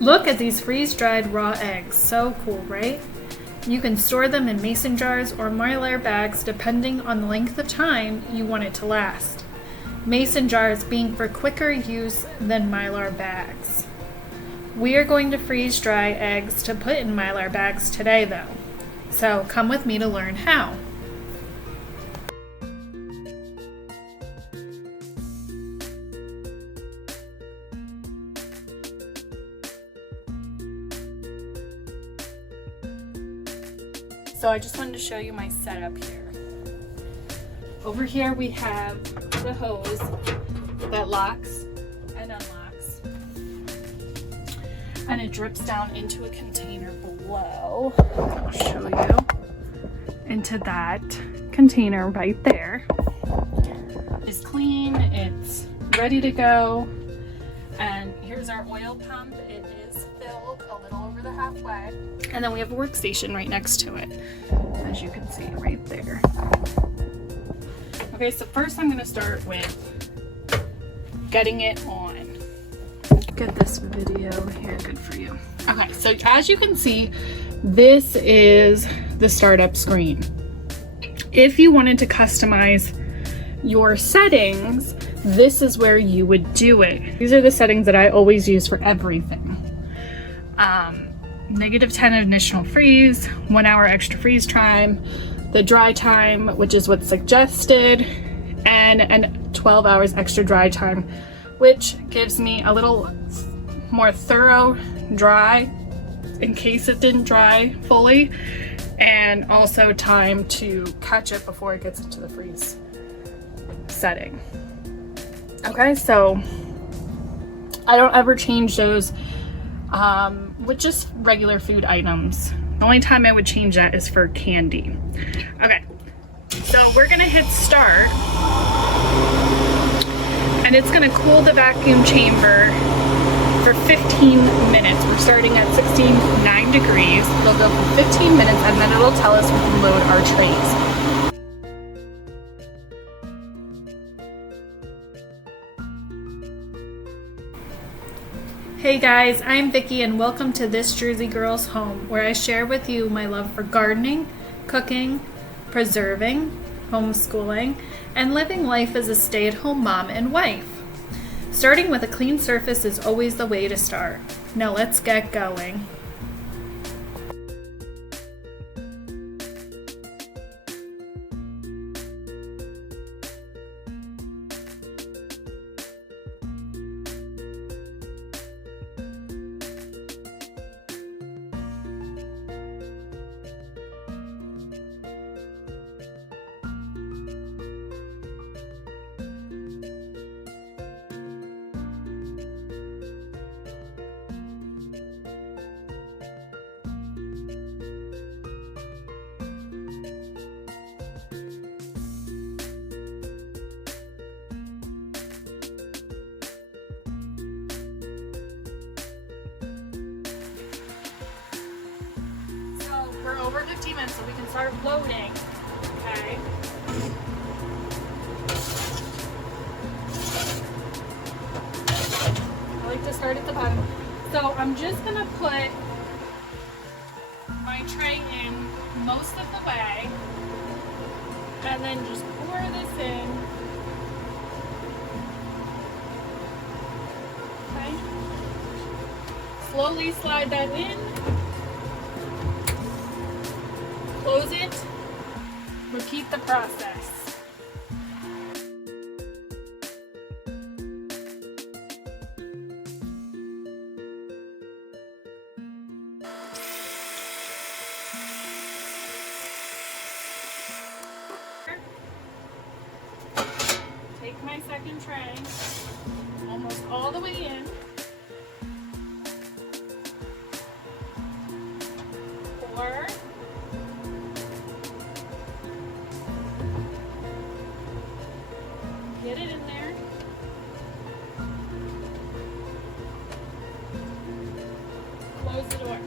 Look at these freeze-dried raw eggs. So cool, right? You can store them in mason jars or mylar bags depending on the length of time you want it to last. Mason jars being for quicker use than mylar bags. We are going to freeze dry eggs to put in mylar bags today though. So come with me to learn how. So I just wanted to show you my setup here. Over here we have the hose that locks and unlocks. And it drips down into a container below. I'll show you. Into that container right there. It's clean, it's ready to go. And here's our oil pump. It is filled a little over the halfway. And then we have a workstation right next to it, as you can see right there. Okay, so first I'm gonna start with getting it on. Get this video here, good for you. Okay, so as you can see, this is the startup screen. If you wanted to customize your settings, this is where you would do it. These are the settings that I always use for everything. -10 initial freeze, 1 hour extra freeze time, the dry time, which is what's suggested, and 12 hours extra dry time, which gives me a little more thorough dry in case it didn't dry fully, and also time to catch it before it gets into the freeze setting. Okay, so I don't ever change those with just regular food items. The only time I would change that is for candy. Okay, so we're gonna hit start, and it's gonna cool the vacuum chamber for 15 minutes. We're starting at 69 degrees. It'll go for 15 minutes, and then it'll tell us we can load our trays. Hey guys, I'm Vicki and welcome to This Jersey Girl's Home, where I share with you my love for gardening, cooking, preserving, homeschooling, and living life as a stay-at-home mom and wife. Starting with a clean surface is always the way to start. Now let's get going. We're over 15 minutes, so we can start loading. Okay. I like to start at the bottom. So I'm just gonna put my tray in most of the way, and then just pour this in. Okay. Slowly slide that in. Close it, repeat the process. Take my second tray, almost all the way in. Pour. Get it in there. Close the door.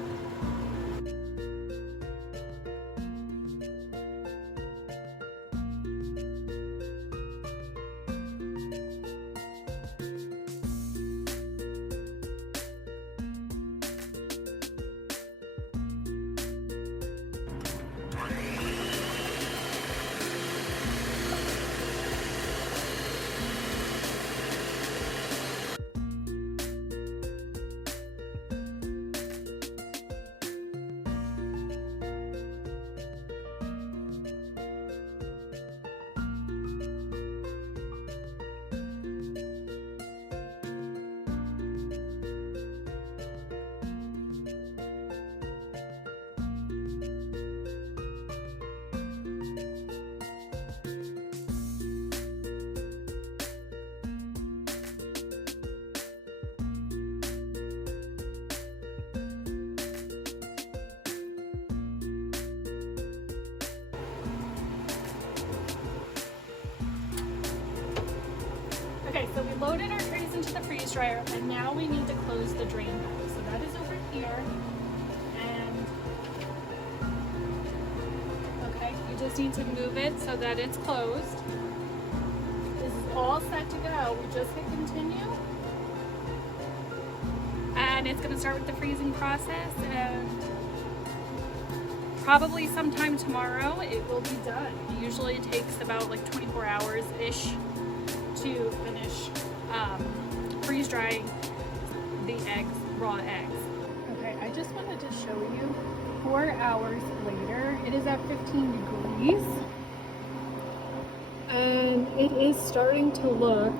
so we loaded our trays into the freeze dryer, and now we need to close the drain valve. So that is over here. And okay, you just need to move it so that it's closed. This is all set to go. We just hit continue. And it's going to start with the freezing process, and probably sometime tomorrow it will be done. Usually it takes about like 24 hours-ish to finish freeze drying the eggs, raw eggs. Okay, I just wanted to show you 4 hours later. It is at 15 degrees. And it is starting to look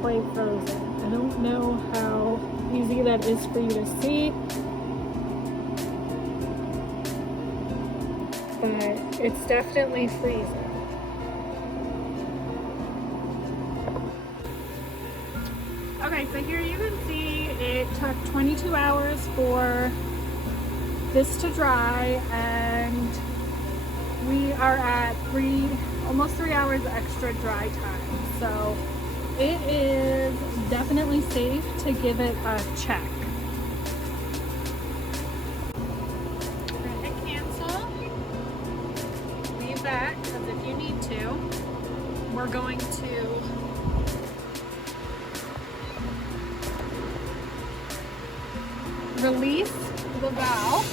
quite frozen. I don't know how easy that is for you to see, but it's definitely freezing. Okay, so here you can see it took 22 hours for this to dry, and we are at almost 3 hours extra dry time. So it is definitely safe to give it a check. We're gonna hit cancel. Leave that, because if you need to, we're going to release the valve.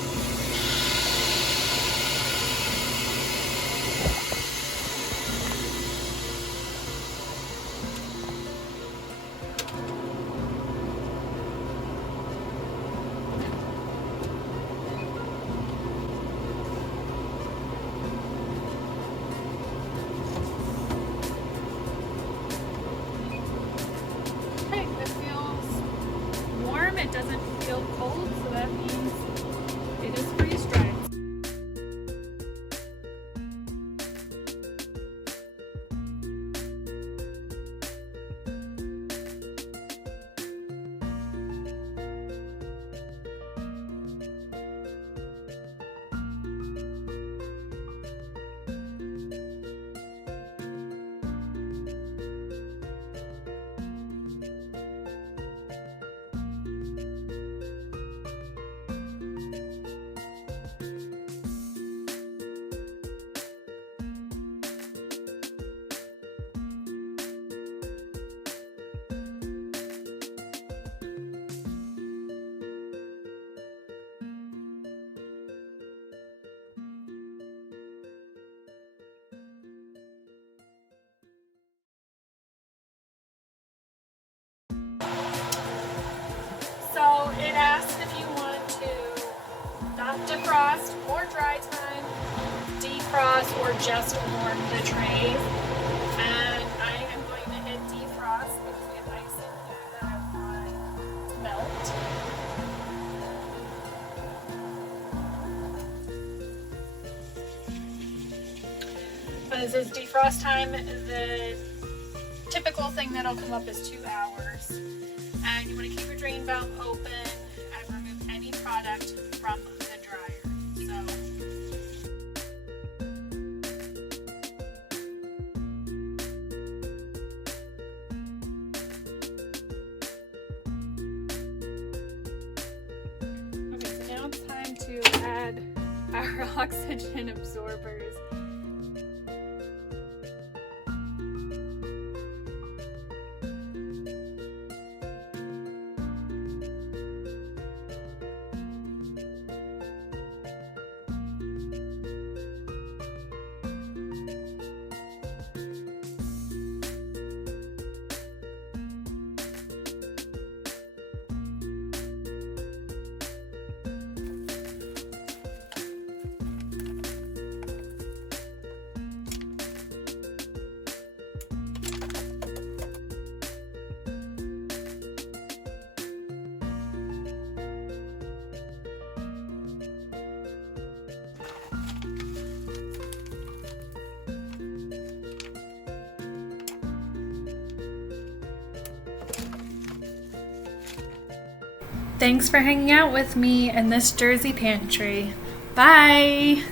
It doesn't feel cold, so that means it is freeze dried. So it asks if you want to not defrost or dry time, defrost, or just warm the trays. And I am going to hit defrost because we have ice in here that I want to melt. When it says defrost time, the typical thing that'll come up is 2 hours. And you want to keep your drain valve open and remove any product from the dryer. So okay, so now it's time to add our oxygen absorbers. Thanks for hanging out with me in this Jersey pantry. Bye!